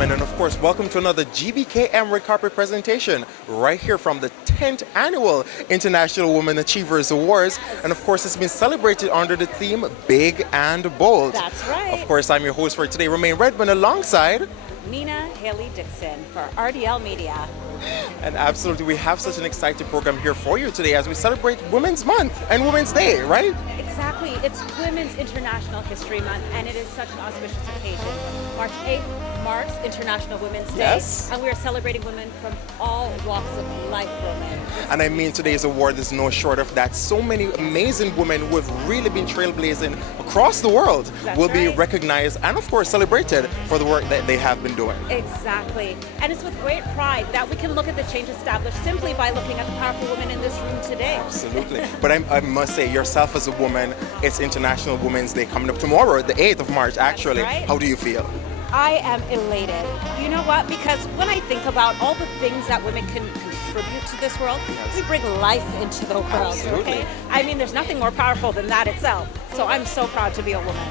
And of course, welcome to another GBKM Red Carpet presentation right here from the 10th Annual International Women Achievers Awards. And of course, it's been celebrated under the theme Big and Bold. That's right. Of course, I'm your host for today, Romaine Redmond, alongside Nina Haley Dixon for RDL Media. And absolutely, we have such an exciting program here for you today as we celebrate Women's Month and Women's Day, right? Exactly. It's Women's International History Month, and it is such an auspicious occasion. March 8th marks International Women's Day, Yes. and we are celebrating women from all walks of life, Roman. And I mean, today's award is no short of that. So many amazing women who have really been trailblazing across the world will be recognized and, of course, celebrated for the work that they have been doing. Exactly. And it's with great pride that we can look at the change established simply by looking at the powerful women in this room today. Absolutely. But I must say, yourself as a woman, it's International Women's Day coming up tomorrow, the 8th of March, actually. Right. How do you feel? I am elated. You know what? Because when I think about all the things that women can contribute to this world, we bring life into the world. Absolutely. Okay? I mean, there's nothing more powerful than that itself. So I'm so proud to be a woman.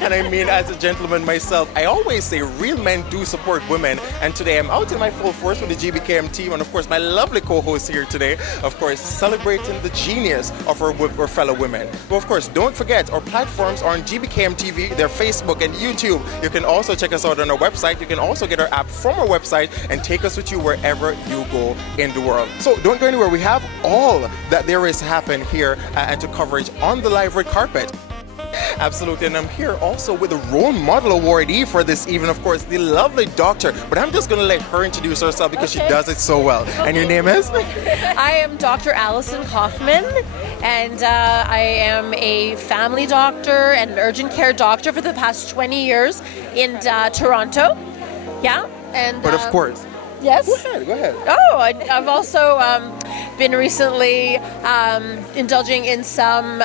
And I mean, as a gentleman myself, I always say real men do support women. And today I'm out in my full force with the GBKM team. And of course, my lovely co-host here today, of course, celebrating the genius of our fellow women. But of course, don't forget, our platforms are on GBKM TV, their Facebook and YouTube. You can also check us out on our website. You can also get our app from our website and take us with you wherever you go in the world. So don't go anywhere. We have all that there is to happen here and to coverage on the live red carpet. Absolutely, and I'm here also with the Role Model Awardee for this evening, of course, the lovely doctor. But I'm just going to let her introduce herself because she does it so well. And your name is? I am Dr. Allison Kaufman, and I am a family doctor and an urgent care doctor for the past 20 years in Toronto. Yeah, and But of course. yes. Go ahead. Oh, I've also been recently indulging in some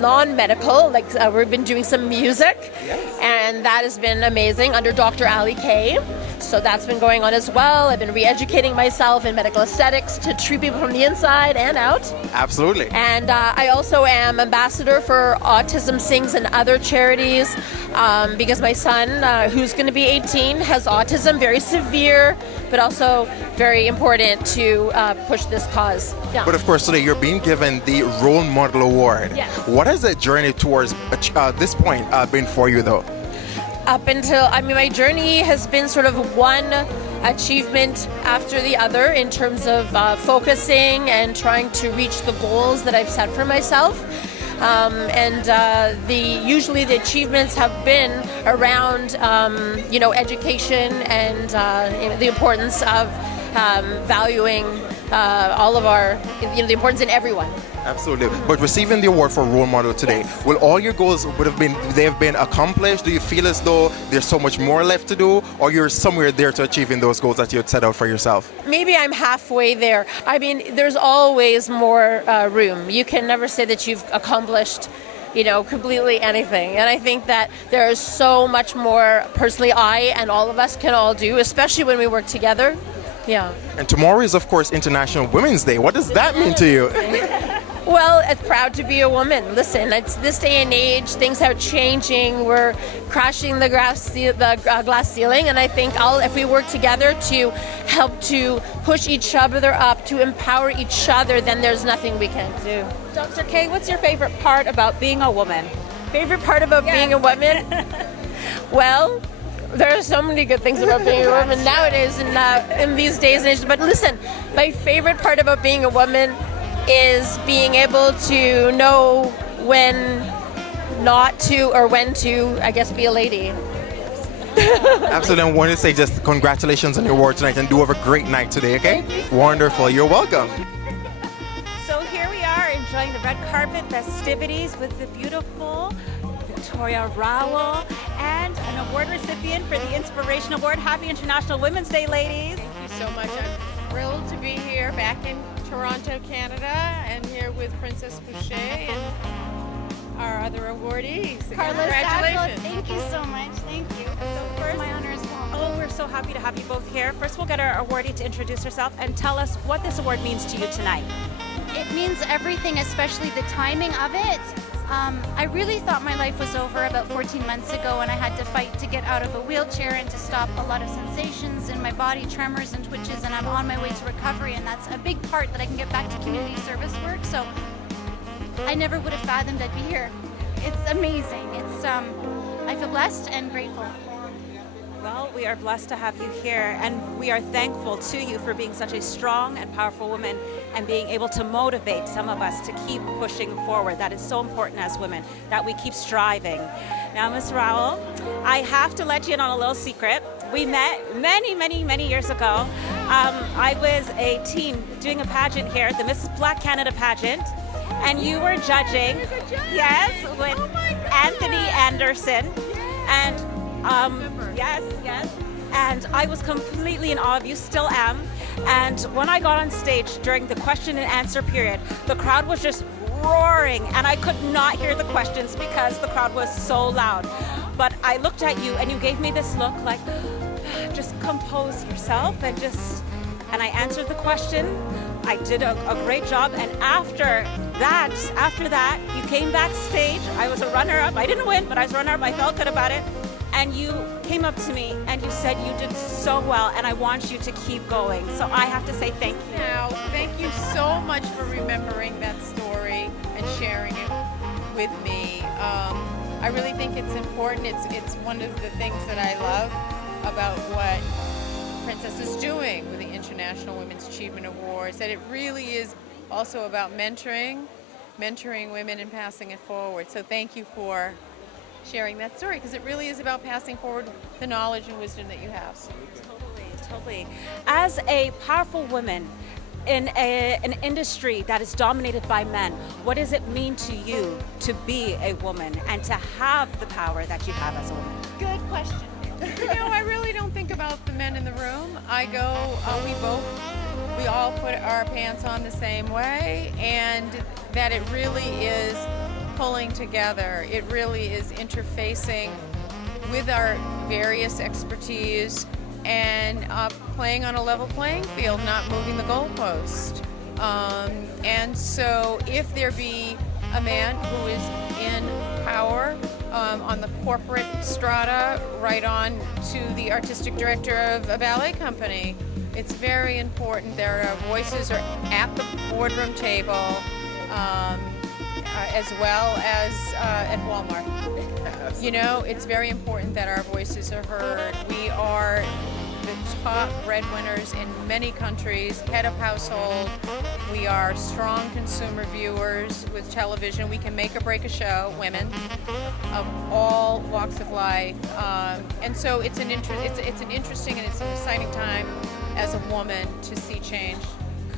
non-medical, like we've been doing some music, and that has been amazing under Dr. Ali Kay. So that's been going on as well. I've been re-educating myself in medical aesthetics to treat people from the inside and out. Absolutely. And I also am ambassador for Autism Sings and other charities because my son, who's going to be 18, has autism, very severe, but also very important to push this cause. Yeah. But of course, today you're being given the Role Model Award. Yes. What has the journey towards this point been for you, though? Up until, my journey has been sort of one achievement after the other in terms of focusing and trying to reach the goals that I've set for myself. Usually the achievements have been around, education and the importance of valuing all of our, the importance in everyone. Absolutely. But receiving the award for Role Model today, will all your goals they have been accomplished? Do you feel as though there's so much more left to do, or you're somewhere there to achieving those goals that you had set out for yourself? Maybe I'm halfway there. I mean, there's always more room. You can never say that you've accomplished completely anything. And I think that there is so much more personally I and all of us can all do, especially when we work together. Yeah. And tomorrow is, of course, International Women's Day. What does that mean to you? Well, it's proud to be a woman. Listen, it's this day and age, things are changing. We're crashing the glass ceiling, and I think if we work together to help to push each other up, to empower each other, then there's nothing we can't do. Dr. Kay, what's your favorite part about being a woman? Favorite part about being a woman? Well, there are so many good things about being a woman nowadays in these days and ages. But listen, my favorite part about being a woman is being able to know when not to or when to, I guess, be a lady. Absolutely. I want to say just congratulations on your award tonight and do have a great night today, okay? Wonderful. You're welcome. So here we are enjoying the red carpet festivities with the beautiful Victoria Rowell, and an award recipient for the Inspiration Award. Happy International Women's Day, ladies. Thank you so much. I'm thrilled to be here back in Toronto, Canada, and here with Princess Boucher and our other awardees. Congratulations. Thank you so much. Thank you. So It's my honor as well. Oh, we're so happy to have you both here. First, we'll get our awardee to introduce herself and tell us what this award means to you tonight. It means everything, especially the timing of it. I really thought my life was over about 14 months ago, and I had to fight to get out of a wheelchair and to stop a lot of sensations in my body, tremors and twitches, and I'm on my way to recovery, and that's a big part that I can get back to community service work. So I never would have fathomed I'd be here. It's amazing. I feel blessed and grateful. Well, we are blessed to have you here, and we are thankful to you for being such a strong and powerful woman and being able to motivate some of us to keep pushing forward. That is so important as women, that we keep striving. Now, Ms. Rowell, I have to let you in on a little secret. We met many years ago. I was a teen doing a pageant here, the Mrs. Black Canada pageant, and you were judging, yes, with Anthony Anderson. And yes. And I was completely in awe of you, still am. And when I got on stage during the question and answer period, the crowd was just roaring, and I could not hear the questions because the crowd was so loud. But I looked at you and you gave me this look like, just compose yourself and I answered the question. I did a great job, and after that, you came backstage. I was a runner-up. I didn't win, but I was a runner-up. I felt good about it. And you came up to me and you said you did so well, and I want you to keep going. So I have to say thank you. Now, thank you so much for remembering that story and sharing it with me. I really think it's important. It's one of the things that I love about what Princess is doing with the International Women's Achievement Awards, that it really is also about mentoring women and passing it forward. So thank you for sharing that story, because it really is about passing forward the knowledge and wisdom that you have. Totally. As a powerful woman in an industry that is dominated by men, what does it mean to you to be a woman and to have the power that you have as a woman? Good question. I really don't think about the men in the room. I go, we all put our pants on the same way, and that it really is pulling together. It really is interfacing with our various expertise and playing on a level playing field, not moving the goalpost. And so if there be a man who is in power on the corporate strata, right on to the artistic director of a ballet company, it's very important their voices are at the boardroom table, as well as at Walmart. It's very important that our voices are heard. We are the top breadwinners in many countries, head of household. We are strong consumer viewers with television. We can make or break a show, women of all walks of life. And so it's an interesting and it's an exciting time as a woman to see change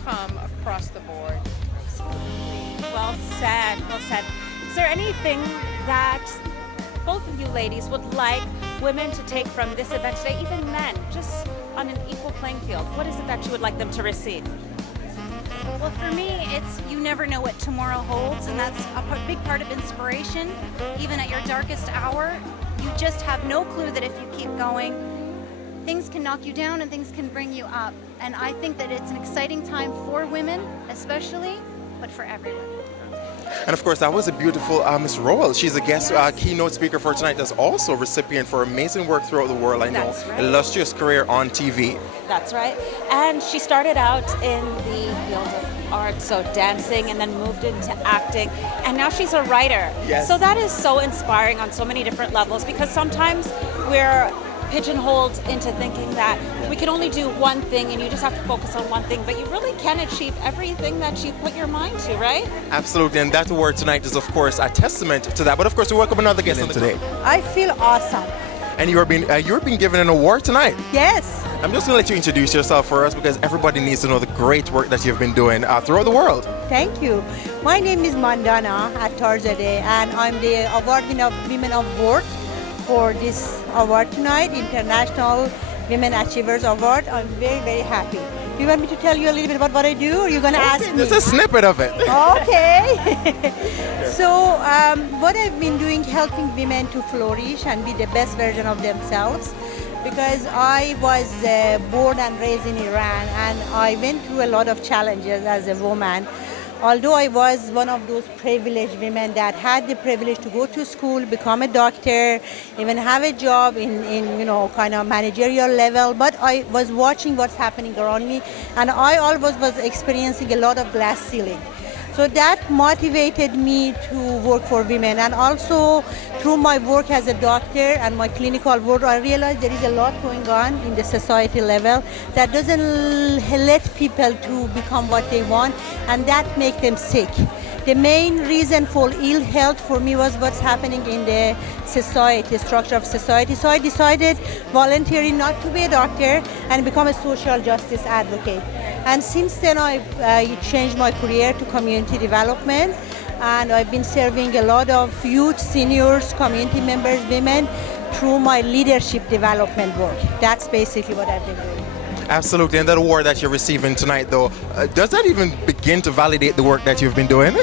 come across the board. Well said. Is there anything that both of you ladies would like women to take from this event today, even men, just on an equal playing field? What is it that you would like them to receive? Well, for me, it's you never know what tomorrow holds, and that's a big part of inspiration. Even at your darkest hour, you just have no clue that if you keep going, things can knock you down and things can bring you up. And I think that it's an exciting time for women, especially, but for everyone. And of course, that was a beautiful Miss Rowell. She's a guest keynote speaker for tonight. That's also a recipient for amazing work throughout the world. I know, That's right. Illustrious career on TV. That's right. And she started out in the field of art, so dancing, and then moved into acting. And now she's a writer. Yes. So that is so inspiring on so many different levels, because sometimes we're pigeonholed into thinking that we can only do one thing and you just have to focus on one thing, but you really can achieve everything that you put your mind to, right? Absolutely, and that award tonight is, of course, a testament to that. But of course, we welcome another guest in today. I feel awesome. And you're being given an award tonight. Yes. I'm just going to let you introduce yourself for us because everybody needs to know the great work that you've been doing throughout the world. Thank you. My name is Mandana Attarzadeh, and I'm the award winner of Women of Worth for this award tonight, International Women Achievers Award. I'm very, very happy. Do you want me to tell you a little bit about what I do, or are you going to ask me? Just a snippet of it. Okay. So what I've been doing, helping women to flourish and be the best version of themselves, because I was born and raised in Iran, and I went through a lot of challenges as a woman. Although I was one of those privileged women that had the privilege to go to school, become a doctor, even have a job in kind of managerial level, but I was watching what's happening around me, and I always was experiencing a lot of glass ceiling. So that motivated me to work for women, and also through my work as a doctor and my clinical work, I realized there is a lot going on in the society level that doesn't let people to become what they want, and that make them sick. The main reason for ill health for me was what's happening in the society, structure of society. So I decided voluntarily not to be a doctor and become a social justice advocate. And since then I changed my career to community development, and I've been serving a lot of youth, seniors, community members, women through my leadership development work. That's basically what I've been doing. Absolutely. And that award that you're receiving tonight, though, does that even begin to validate the work that you've been doing?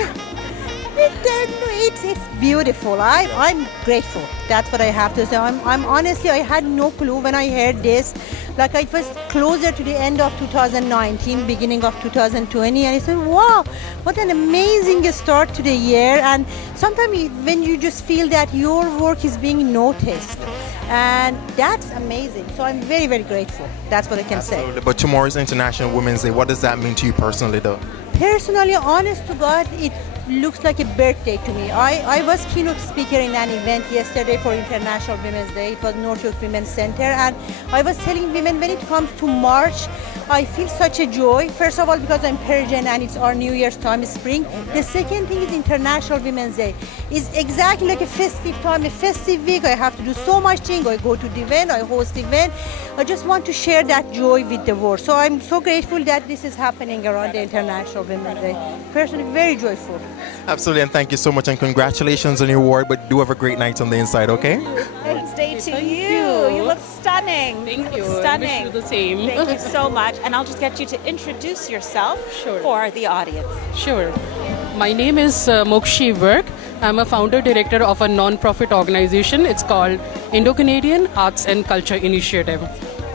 It's beautiful. I'm grateful. That's what I have to say. I'm honestly, I had no clue when I heard this. Like, I was closer to the end of 2019, beginning of 2020, and I said, wow, what an amazing start to the year. And sometimes when you just feel that your work is being noticed, and that's amazing. So I'm very, very grateful. That's what I can Absolutely. say. But tomorrow is International Women's Day. What does that mean to you personally, though? Personally, honest to God, it looks like a birthday to me. I was keynote speaker in an event yesterday for International Women's Day. It was North York Women's Center, and I was telling women when it comes to March, I feel such a joy. First of all, because I'm Persian and it's our New Year's time, spring. The second thing is International Women's Day. It's exactly like a festive time, a festive week. I have to do so much things. I go to the event, I host the event. I just want to share that joy with the world. So I'm so grateful that this is happening around the International Women's Day. Personally, very joyful. Absolutely, and thank you so much, and congratulations on your award, but do have a great night on the inside, okay? Good day to you. You look stunning. Thank you. Stunning. I wish you the same. Thank you so much. And I'll just get you to introduce yourself for the audience. Sure. My name is Mokshi Virk. I'm a founder director of a non-profit organization. It's called Indo-Canadian Arts and Culture Initiative.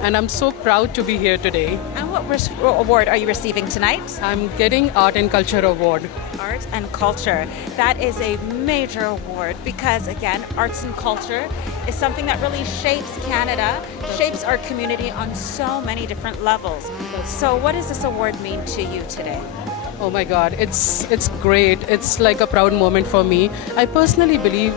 And I'm so proud to be here today. And what award are you receiving tonight? I'm getting Art and Culture Award. Art and Culture. That is a major award because, again, arts and culture is something that really shapes Canada, shapes our community on so many different levels. So what does this award mean to you today? Oh my God, it's great. It's like a proud moment for me. I personally believe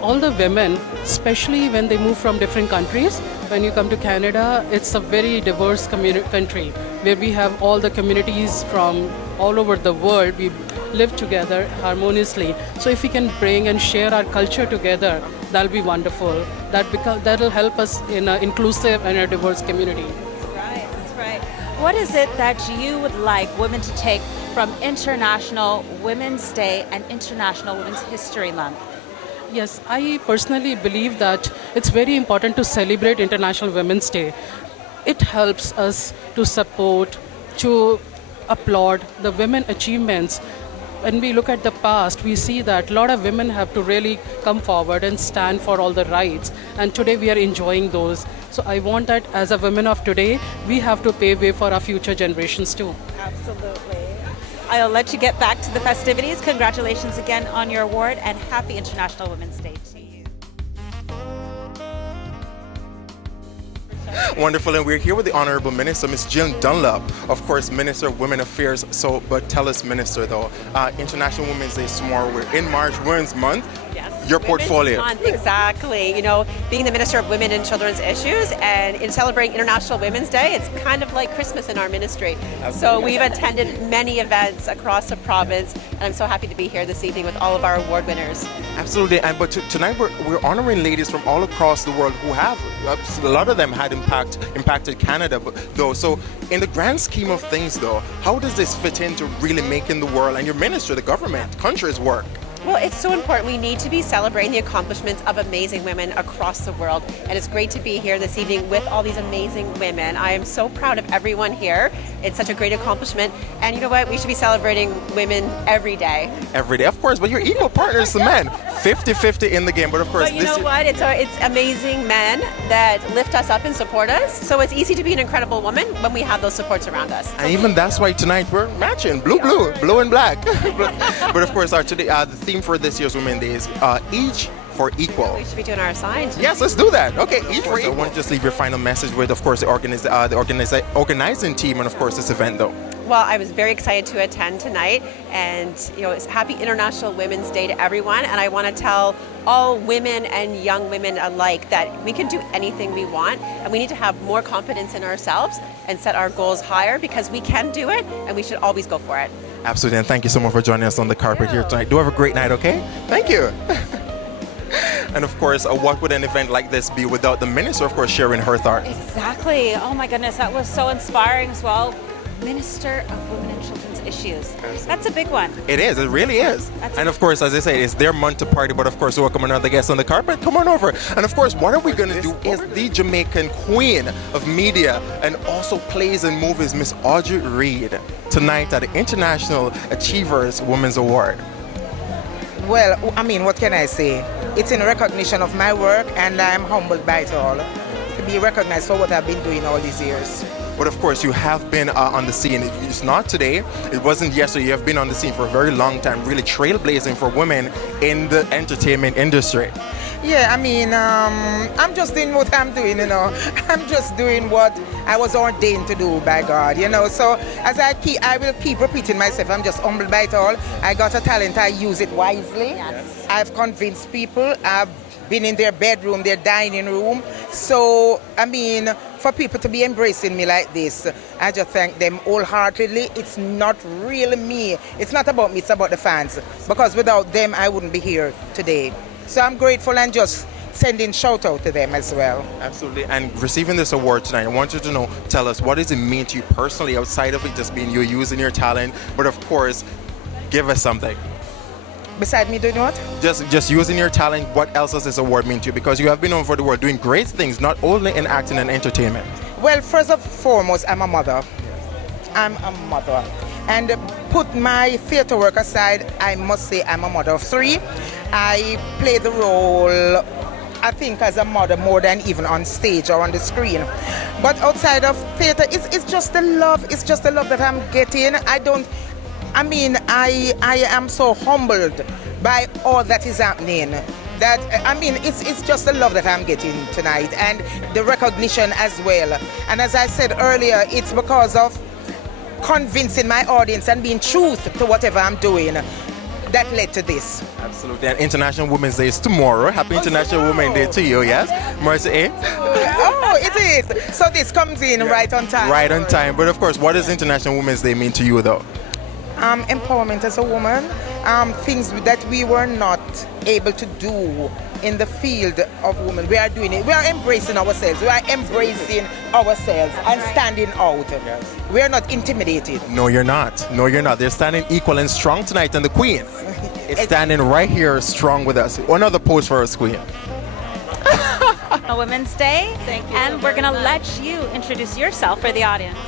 all the women, especially when they move from different countries, when you come to Canada, it's a very diverse country where we have all the communities from all over the world. We live together harmoniously. So if we can bring and share our culture together, that'll be wonderful. That'll help us in an inclusive and a diverse community. That's right. What is it that you would like women to take from International Women's Day and International Women's History Month? Yes, I personally believe that it's very important to celebrate International Women's Day. It helps us to support, to applaud the women achievements. When we look at the past, we see that a lot of women have to really come forward and stand for all the rights. And today we are enjoying those. So I want that as a women of today, we have to pave way for our future generations too. Absolutely. I'll let you get back to the festivities. Congratulations again on your award, and happy International Women's Day to you. Wonderful, and we're here with the Honorable Minister, Ms. Jill Dunlop, of course, Minister of Women Affairs. So, but tell us, Minister, though, International Women's Day is tomorrow. We're in March, Women's Month. Yes. your portfolio. Month, exactly. You know, being the Minister of Women and Children's Issues and in celebrating International Women's Day, it's kind of like Christmas in our ministry. So we've attended many events across the province, and I'm so happy to be here this evening with all of our award winners. Absolutely, and but tonight we're honoring ladies from all across the world who have a lot of them had impacted Canada, though. So in the grand scheme of things, though, how does this fit into really making the world and your ministry, the government, countries work? Well, it's so important. We need to be celebrating the accomplishments of amazing women across the world. And it's great to be here this evening with all these amazing women. I am so proud of everyone here. It's such a great accomplishment. And you know what? We should be celebrating women every day. Every day, of course, but you're equal partners to men. 50-50 in the game, but of course... But you know what? It's amazing men that lift us up and support us. So it's easy to be an incredible woman when we have those supports around us. And even that's why tonight we're matching. Blue, blue and black. But of course, today, the theme for this year's Women's Day is each for equal. We should be doing our assigned. Yes, let's do that. Okay, each for equal. I want to just leave your final message with, of course, the organizing team and, of course, this event, though. Well, I was very excited to attend tonight, and you know, it's Happy International Women's Day to everyone. And I want to tell all women and young women alike that we can do anything we want, and we need to have more confidence in ourselves and set our goals higher because we can do it, and we should always go for it. Absolutely, and thank you so much for joining us on the carpet here tonight. Do have a great night, okay? Thank you. And of course, what would an event like this be without the minister, of course, sharing her thoughts? Exactly. Oh my goodness, that was so inspiring as well. Minister of Women and Children's Issues. That's a big one. It is. It really is. And of course, as I say, it's their month to party. But of course, welcome another guest on the carpet. Come on over. And of course, what are we going to do is the Jamaican queen of media and also plays and movies, Miss Audrey Reed, tonight at the International Achievers Women's Award. Well, I mean, what can I say? It's in recognition of my work, and I'm humbled by it all to be recognized for what I've been doing all these years. But of course, you have been on the scene. It's not today. It wasn't yesterday. You have been on the scene for a very long time, really trailblazing for women in the entertainment industry. Yeah, I mean, I'm just doing what I'm doing, you know. I'm just doing what I was ordained to do by God, you know. So as I will keep repeating myself, I'm just humbled by it all. I got a talent, I use it wisely. Yes. I've convinced people. I've been in their bedroom, their dining room. So, I mean, for people to be embracing me like this, I just thank them wholeheartedly. It's not really me. It's not about me, it's about the fans. Because without them, I wouldn't be here today. So I'm grateful and just sending shout out to them as well. Absolutely. And receiving this award tonight, I want you to tell us, what does it mean to you personally, outside of it just being you using your talent, but of course, give us something. Beside me doing what? Just using your talent, what else does this award mean to you? Because you have been over the world doing great things, not only in acting and entertainment. Well, first and foremost, I'm a mother. I'm a mother. And put my theater work aside, I must say I'm a mother of 3. I play the role, I think, as a mother more than even on stage or on the screen. But outside of theater, it's just the love. It's just the love that I'm getting. I am so humbled by all that is happening. That, I mean, it's just the love that I'm getting tonight and the recognition as well. And as I said earlier, it's because of convincing my audience and being truth to whatever I'm doing that led to this. Absolutely. And International Women's Day is tomorrow. Happy International Women's Day to you, yes? March 8th? Oh, it is. So this comes in right on time. Right on time. But of course, what does International Women's Day mean to you, though? Empowerment as a woman, things that we were not able to do in the field of women. We are doing it. We are embracing ourselves. We are embracing ourselves and standing out. Yes. We are not intimidated. No, you're not. No, you're not. They're standing equal and strong tonight, and the Queen is standing right here strong with us. Another pose for us, Queen. Women's Day. Thank you. And we're going to let you introduce yourself for the audience.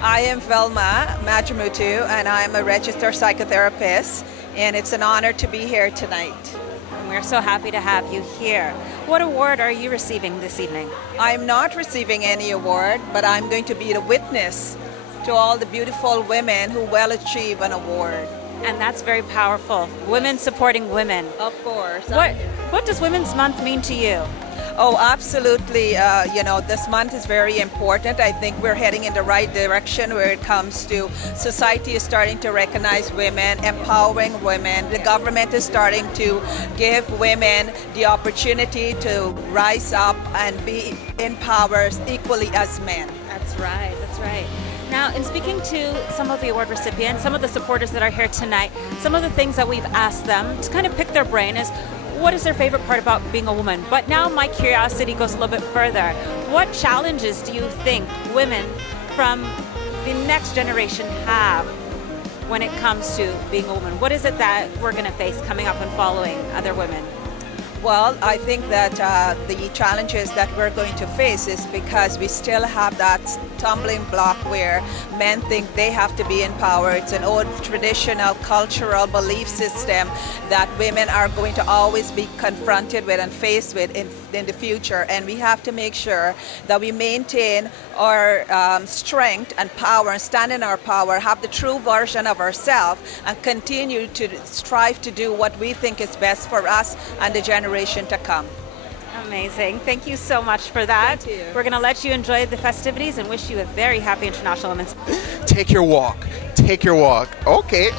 I am Velma Majamutu, and I'm a registered psychotherapist, and it's an honor to be here tonight. And we're so happy to have you here. What award are you receiving this evening? I'm not receiving any award, but I'm going to be the witness to all the beautiful women who will achieve an award. And that's very powerful. Women supporting women. Of course. What does Women's Month mean to you? Oh, absolutely. This month is very important. I think we're heading in the right direction where it comes to society is starting to recognize women, empowering women. The government is starting to give women the opportunity to rise up and be empowered equally as men. That's right, that's right. Now, in speaking to some of the award recipients, some of the supporters that are here tonight, some of the things that we've asked them to kind of pick their brain is, what is their favorite part about being a woman? But now my curiosity goes a little bit further. What challenges do you think women from the next generation have when it comes to being a woman? What is it that we're going to face coming up and following other women? Well, I think that the challenges that we're going to face is because we still have that stumbling block where men think they have to be in power. It's an old traditional cultural belief system that women are going to always be confronted with and faced with in the future. And we have to make sure that we maintain our strength and power and stand in our power, have the true version of ourselves, and continue to strive to do what we think is best for us and the generation to come. Amazing. Thank you so much for that. Thank you. We're going to let you enjoy the festivities and wish you a very happy International Women's Day. Take your walk. Take your walk. Okay.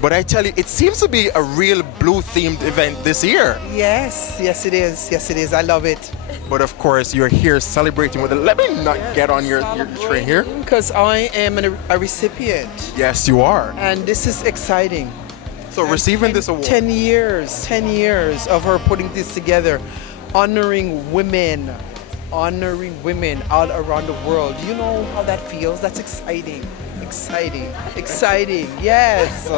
But I tell you, it seems to be a real blue-themed event this year. Yes, it is. Yes, it is. I love it. But of course, you're here celebrating with it. Let me not get on your train here. Because I am a recipient. Yes, you are. And this is exciting. So receiving this award. 10 years of her putting this together, honoring women all around the world. You know how that feels? That's exciting, yes.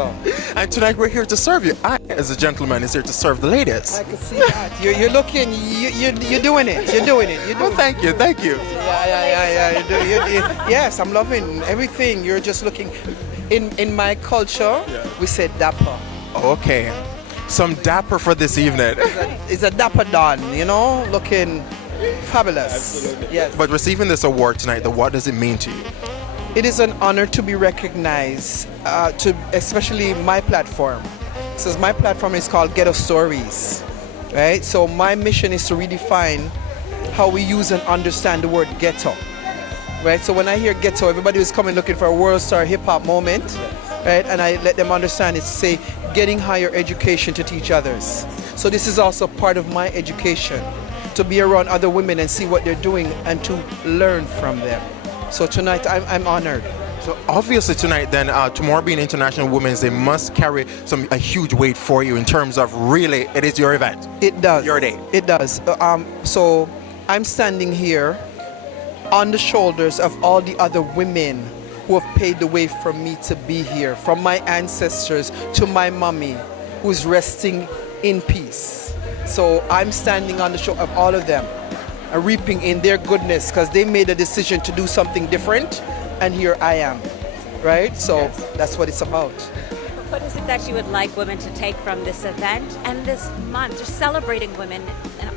And tonight we're here to serve you. I, as a gentleman, is here to serve the ladies. I can see that. You're looking, you're doing it. You're doing it. Oh, thank you. Yeah. Yes, I'm loving everything. You're just looking. In my culture, we say dapper. Okay. Some dapper for this evening. It's a dapper don, looking fabulous. Absolutely. Yes. But receiving this award tonight, what does it mean to you? It is an honor to be recognized, especially my platform. So my platform is called Ghetto Stories, right? So my mission is to redefine how we use and understand the word ghetto, right? So when I hear ghetto, everybody is coming looking for a world star hip hop moment, right? And I let them understand it's, say, getting higher education to teach others. So this is also part of my education, to be around other women and see what they're doing and to learn from them. So tonight I'm honored. So obviously tonight then, tomorrow being International Women's Day must carry a huge weight for you in terms of really, it is your event. It does. Your day. It does. So I'm standing here on the shoulders of all the other women who have paved the way for me to be here, from my ancestors to my mommy, who's resting in peace. So I'm standing on the shoulder of all of them, reaping in their goodness, because they made a decision to do something different, and here I am, right? So that's what it's about. What is it that you would like women to take from this event and this month, just celebrating women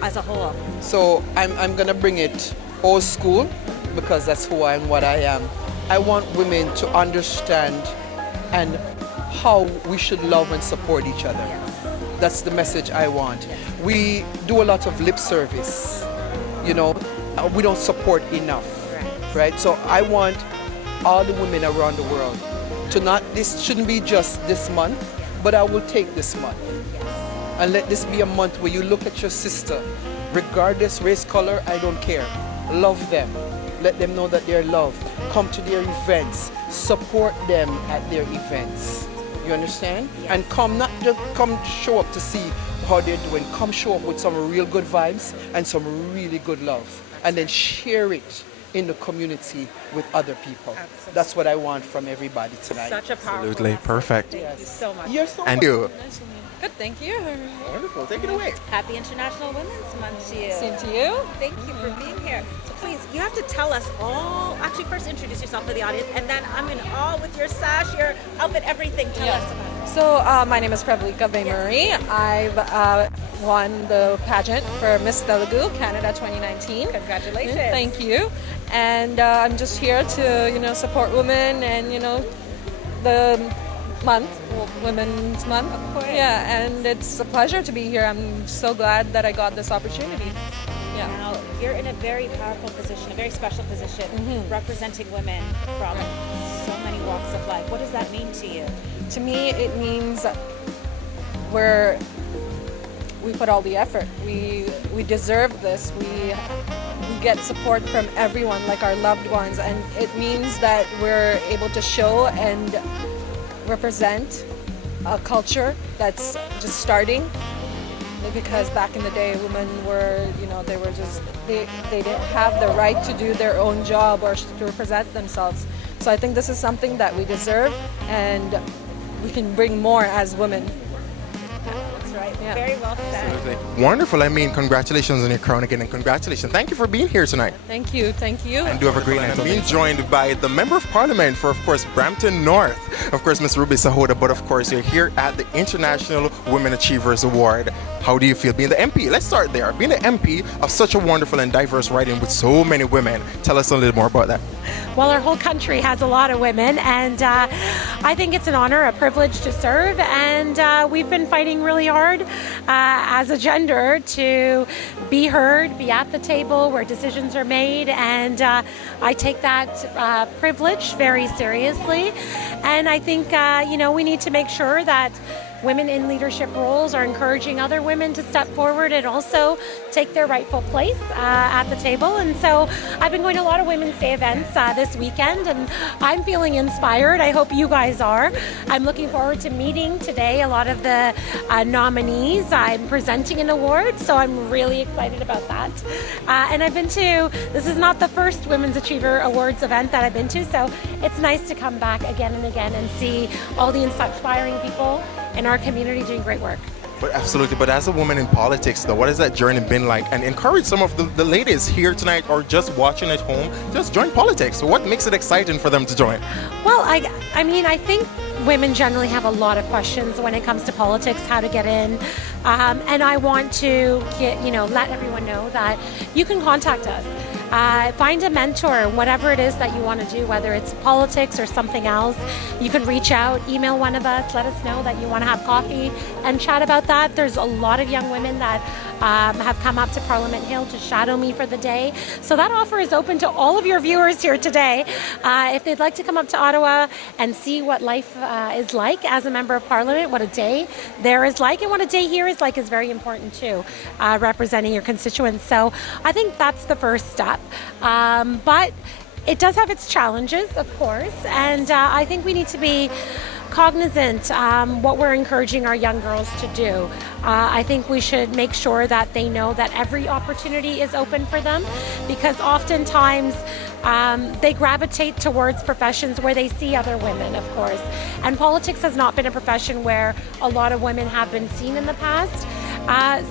as a whole? So I'm gonna bring it old school, because that's who I am, what I am. I want women to understand and how we should love and support each other. That's the message I want. We do a lot of lip service, we don't support enough, right? So I want all the women around the world to this shouldn't be just this month, but I will take this month. And let this be a month where you look at your sister, regardless race, color, I don't care. Love them. Let them know that they're loved. Come to their events. Support them at their events. You understand? Yes. And come, not just come show up to see how they're doing. Come show up with some real good vibes and some really good love. And then share it in the community with other people. Absolutely. That's what I want from everybody tonight. Such a powerful Absolutely. message. Perfect. Thank you so much. You're so And you. Good, thank you. Wonderful. Take it away. Happy International Women's Month to you. Same to you. Thank you for being here. So please, you have to tell us all, actually first introduce yourself to the audience, and then I'm in awe with your sash, your outfit, everything. Tell us about it. So my name is Pravalika Bay-Murray. I've won the pageant for Miss Telugu Canada 2019. Congratulations. Thank you. And I'm just here to, support women and, the month, Women's Month. Of course. Yeah, and it's a pleasure to be here. I'm so glad that I got this opportunity. Yeah. Now, you're in a very powerful position, a very special position, representing women from so many walks of life. What does that mean to you? To me, it means we put all the effort. We deserve this. We get support from everyone, like our loved ones, and it means that we're able to show and represent a culture that's just starting. Because back in the day, women were, they didn't have the right to do their own job or to represent themselves. So I think this is something that we deserve, and we can bring more as women. That's right. Yeah. Very well said. Wonderful. I mean, congratulations on your crown again, and congratulations. Thank you for being here tonight. Thank you. Thank you. And do have a great night. Being joined by the Member of Parliament for, of course, Brampton North, of course, Ms. Ruby Sahoda, but of course, you're here at the International Women Achievers Award. How do you feel being the MP? Let's start there. Being the MP of such a wonderful and diverse riding with so many women. Tell us a little more about that. Well, our whole country has a lot of women, and I think it's an honor, a privilege to serve, and we've been fighting really hard as a gender to be heard, be at the table where decisions are made, and I take that privilege very seriously. And I think, we need to make sure that women in leadership roles are encouraging other women to step forward and also take their rightful place at the table. And so I've been going to a lot of Women's Day events this weekend, and I'm feeling inspired. I hope you guys are. I'm looking forward to meeting today a lot of the nominees. I'm presenting an award, so I'm really excited about that. And I've been to, this is not the first Women's Achiever Awards event that I've been to, so it's nice to come back again and again and see all the inspiring people in our community doing great work. But absolutely. But as a woman in politics, though, what has that journey been like? And encourage some of the ladies here tonight or just watching at home, just join politics. So what makes it exciting for them to join? Well, I think women generally have a lot of questions when it comes to politics, how to get in. And I want to let everyone know that you can contact us. Find a mentor, whatever it is that you want to do, whether it's politics or something else. You can reach out, email one of us, let us know that you want to have coffee and chat about that. There's a lot of young women that have come up to Parliament Hill to shadow me for the day. So that offer is open to all of your viewers here today. If they'd like to come up to Ottawa and see what life is like as a Member of Parliament, what a day there is like, and what a day here is like is very important too, representing your constituents. So I think that's the first step. But it does have its challenges, of course, and I think we need to be cognizant what we're encouraging our young girls to do. I think we should make sure that they know that every opportunity is open for them, because oftentimes they gravitate towards professions where they see other women, of course. And politics has not been a profession where a lot of women have been seen in the past.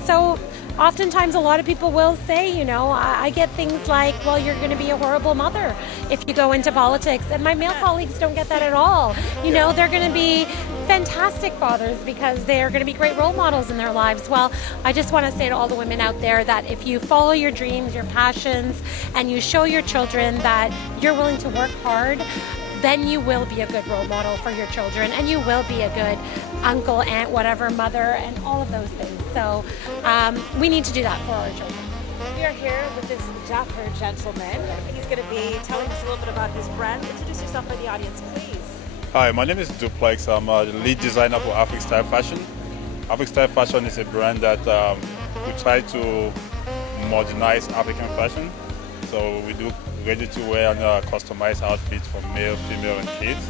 So oftentimes a lot of people will say, I get things like, well, you're going to be a horrible mother if you go into politics. And my male colleagues don't get that at all. They're going to be fantastic fathers because they're going to be great role models in their lives. Well, I just want to say to all the women out there that if you follow your dreams, your passions, and you show your children that you're willing to work hard, then you will be a good role model for your children, and you will be a good uncle, aunt, whatever, mother, and all of those things. So we need to do that for our children. We are here with this dapper gentleman. He's going to be telling us a little bit about his brand. Introduce yourself for the audience, please. Hi, my name is Duplex. I'm a lead designer for Afric Style Fashion. Afric Style Fashion is a brand that we try to modernize African fashion. So we do ready-to-wear and customized outfits for male, female, and kids.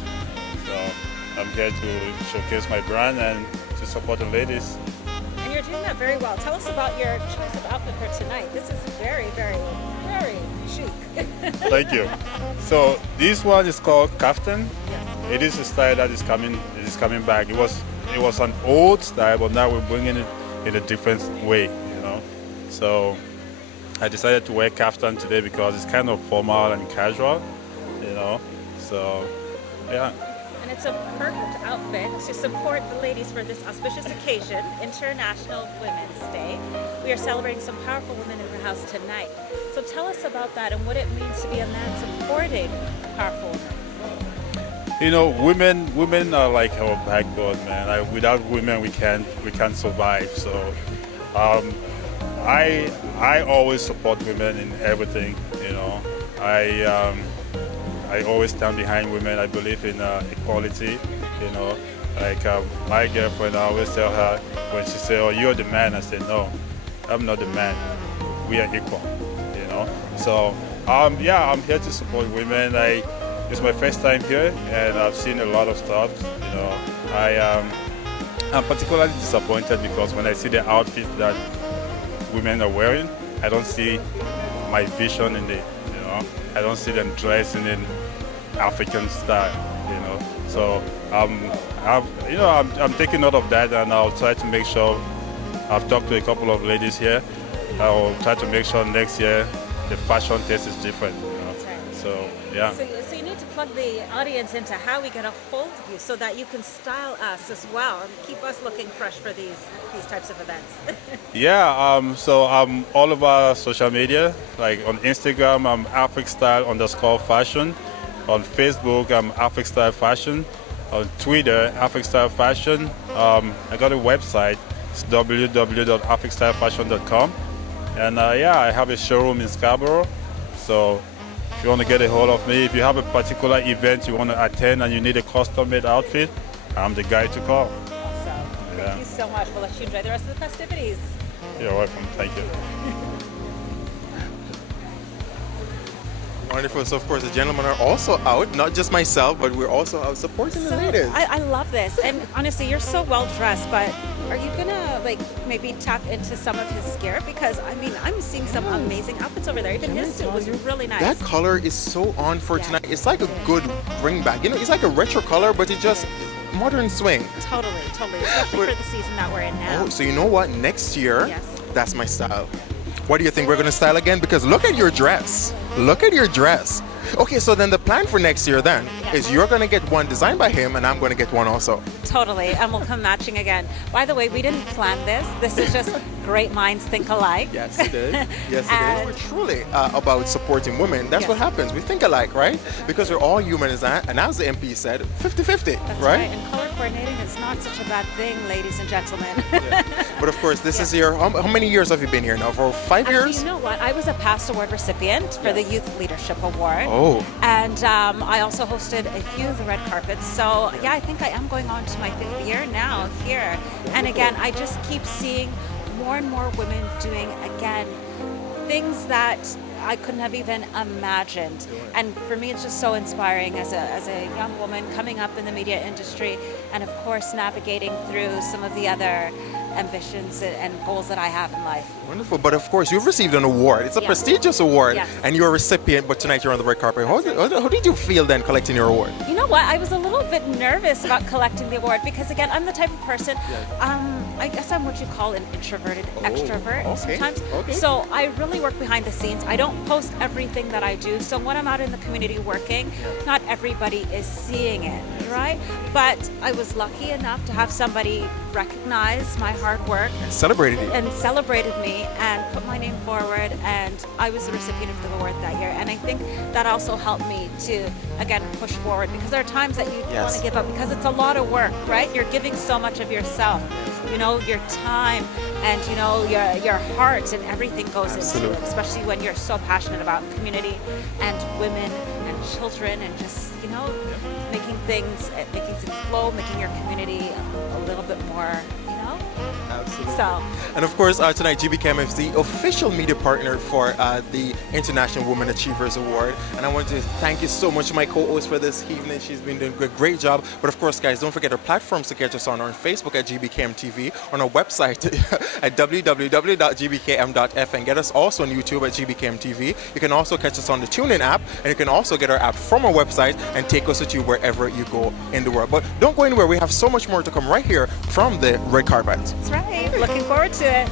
So I'm here to showcase my brand and to support the ladies. And you're doing that very well. Tell us about your choice of outfit for tonight. This is very, very, very chic. Thank you. So this one is called kaftan. It is a style that is coming back. It was an old style, but now we're bringing it in a different way. So I decided to wear kaftan today because it's kind of formal and casual. So yeah. And it's a perfect outfit to support the ladies for this auspicious occasion, International Women's Day. We are celebrating some powerful women in our house tonight. So tell us about that and what it means to be a man supporting powerful women. You know, women are like our backbone, man. Without women, we can't survive. So, I always support women in everything. You know, I always stand behind women. I believe in equality. You know, like my girlfriend, I always tell her when she say, "Oh, you're the man," I say, "No, I'm not the man. We are equal." You know, so yeah, I'm here to support women. It's my first time here, and I've seen a lot of stuff. You know, I'm particularly disappointed because when I see the outfits that women are wearing, I don't see my vision in it. You know, I don't see them dressing in African style. You know, so I'm taking note of that, and I'll try to make sure. I've talked to a couple of ladies here. I'll try to make sure next year the fashion taste is different. You know? So yeah. So you need to plug the audience into how we get a hold of you so that you can style us as well and keep us looking fresh for these types of events. Yeah, so I'm all over social media, like on Instagram, I'm africstyle_fashion. On Facebook, I'm Africstyle Fashion. On Twitter, Africstyle Fashion. I got a website, it's www.africstylefashion.com. And yeah, I have a showroom in Scarborough. So if you want to get a hold of me, if you have a particular event you want to attend and you need a custom-made outfit, I'm the guy to call. Awesome. Thank you so much. We'll let you enjoy the rest of the festivities. You're welcome. Thank you. Wonderful. So, of course, the gentlemen are also out, not just myself, but we're also out supporting the ladies. I love this. And honestly, you're so well dressed, but are you going to maybe tap into some of his gear? Because, I mean, I'm seeing some amazing outfits over there. Even his suit was really nice. That color is so on for tonight. It's like a good bring back. You know, it's like a retro color, but it's just modern swing. Totally. Especially for the season that we're in now. Oh, so you know what? Next year, Yes. that's my style. What do you think we're going to style again? Because look at your dress. Look at your dress. Okay, so then the plan for next year then is you're going to get one designed by him and I'm going to get one also. Totally, and we'll come matching again. By the way, we didn't plan this. This is just great minds think alike. Yes, it is. Yes, it is. We're truly about supporting women. That's what happens. We think alike, right? Because we're all human, and as the MP said, 50-50, That's right? And color coordinating is not such a bad thing, ladies and gentlemen. But of course, this is your, how many years have you been here now? For 5 years? You know what? I was a past award recipient for the Youth Leadership Award. Oh. And I also hosted a few of the red carpets. So yeah, I think I am going on to my 5th year now here. And again, I just keep seeing more and more women doing, again, things that I couldn't have even imagined. And for me, it's just so inspiring as a young woman coming up in the media industry and, of course, navigating through some of the other ambitions and goals that I have in life. Wonderful. But of course, you've received an award. It's a prestigious award, and you're a recipient, but tonight you're on the red carpet. How did you feel then collecting your award? You know what? I was a little bit nervous about collecting the award because, again, I'm the type of person, I guess I'm what you call an introverted extrovert sometimes. Okay. So I really work behind the scenes. I don't post everything that I do. So when I'm out in the community working, not everybody is seeing it, right? But I was lucky enough to have somebody recognize my hard work And celebrated you. and celebrated me and put my name forward, and I was the recipient of the award that year. And I think that also helped me to, again, push forward, because there are times that you want to give up because it's a lot of work, right? You're giving so much of yourself, you know, your time and, you know, your heart and everything goes into it, especially when you're so passionate about community and women and children and just, you know, making things flow, making your community a little bit more, you know? Absolutely. So. And of course, tonight GBKM is the official media partner for the International Women Achievers Award. And I want to thank you so much, my co-host, for this evening. She's been doing a great job. But of course, guys, don't forget our platforms to catch us on Facebook at GBKM TV, on our website at www.gbkm.f, and get us also on YouTube at GBKM TV. You can also catch us on the TuneIn app, and you can also get our app from our website and take us with you wherever you go in the world. But don't go anywhere. We have so much more to come right here from the red carpet. That's right. Looking forward to it.